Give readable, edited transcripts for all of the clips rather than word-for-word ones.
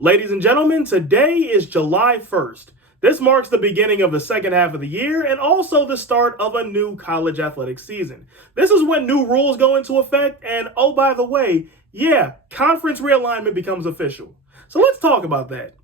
Ladies and gentlemen, today is July 1st. This marks the beginning of the second half of the year and also the start of a new college athletic season. This is when new rules go into effect and, oh, by the way, conference realignment becomes official. So let's talk about that.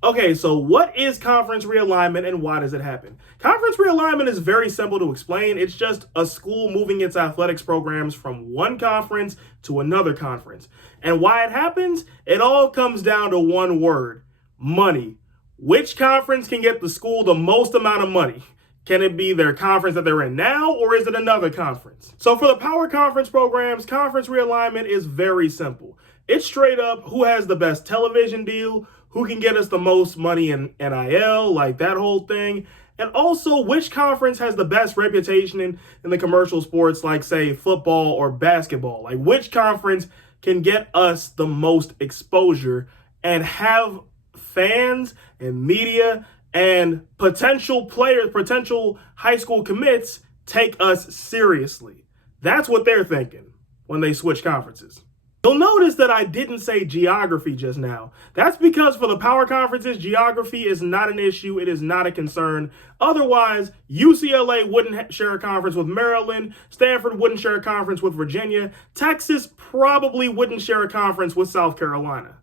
Okay, so what is conference realignment and why does it happen? Conference realignment is very simple to explain. It's just a school moving its athletics programs from one conference to another conference. And why it happens? It all comes down to one word: money. Which conference can get the school the most amount of money? Can it be their conference that they're in now, or is it another conference? So for the power conference programs, conference realignment is very simple. It's straight up who has the best television deal, who can get us the most money in NIL, like that whole thing. And also, which conference has the best reputation in the commercial sports, like, say, football or basketball? Like, which conference can get us the most exposure and have fans and media and potential players, potential high school commits take us seriously? That's what they're thinking when they switch conferences. You'll notice that I didn't say geography just now. That's because for the power conferences, geography is not an issue. It is not a concern. Otherwise, UCLA wouldn't share a conference with Maryland. Stanford wouldn't share a conference with Virginia. Texas probably wouldn't share a conference with South Carolina.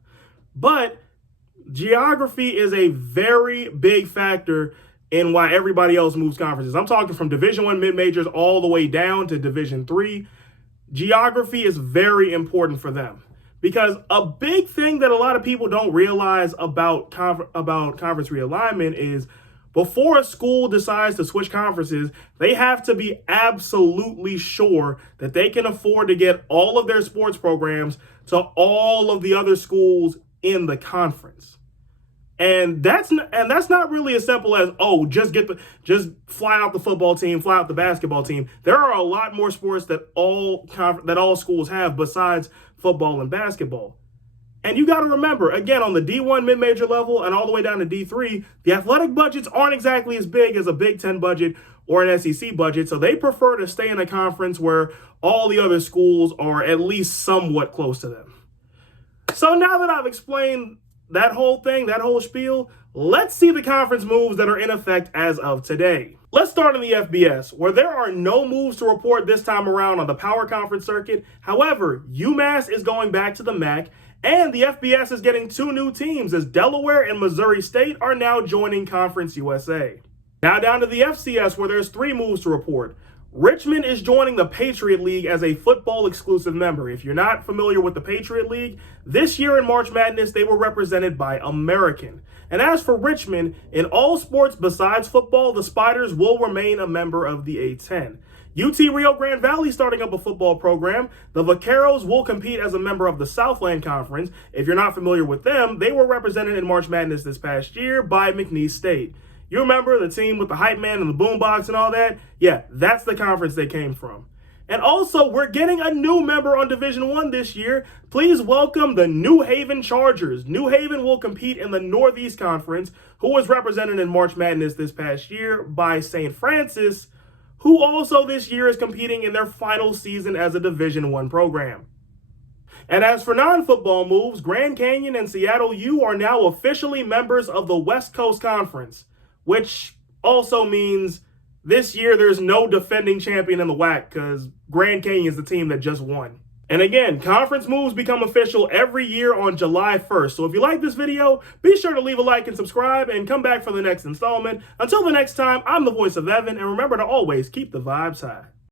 But geography is a very big factor in why everybody else moves conferences. I'm talking from Division I mid-majors all the way down to Division III. Geography is very important for them because a big thing that a lot of people don't realize about conference realignment is before a school decides to switch conferences, they have to be absolutely sure that they can afford to get all of their sports programs to all of the other schools in the conference. And that's not really as simple as, oh, just fly out the football team, fly out the basketball team. There are a lot more sports that all schools have besides football and basketball. And you got to remember, again, on the D1 mid-major level and all the way down to D3, the athletic budgets aren't exactly as big as a Big Ten budget or an SEC budget. So they prefer to stay in a conference where all the other schools are at least somewhat close to them. So now that I've explained that whole thing, that whole spiel, let's see the conference moves that are in effect as of today. Let's start in the FBS, where there are no moves to report this time around on the power conference circuit. However, UMass is going back to the MAC, and the FBS is getting two new teams as Delaware and Missouri State are now joining Conference USA. Now down to the FCS, where there's three moves to report. Richmond is joining the Patriot League as a football exclusive member. If you're not familiar with the Patriot League, this year in March Madness, they were represented by American. And as for Richmond, in all sports besides football, the Spiders will remain a member of the A-10. UT Rio Grande Valley starting up a football program. The Vaqueros will compete as a member of the Southland Conference. If you're not familiar with them, they were represented in March Madness this past year by McNeese State. You remember the team with the hype man and the boombox and all that? Yeah, that's the conference they came from. And also, we're getting a new member on Division I this year. Please welcome the New Haven Chargers. New Haven will compete in the Northeast Conference, who was represented in March Madness this past year by St. Francis, who also this year is competing in their final season as a Division I program. And as for non-football moves, Grand Canyon and Seattle U are now officially members of the West Coast Conference, which also means this year there's no defending champion in the WAC because Grand Canyon is the team that just won. And again, conference moves become official every year on July 1st. So if you like this video, be sure to leave a like and subscribe and come back for the next installment. Until the next time, I'm the voice of Evan, and remember to always keep the vibes high.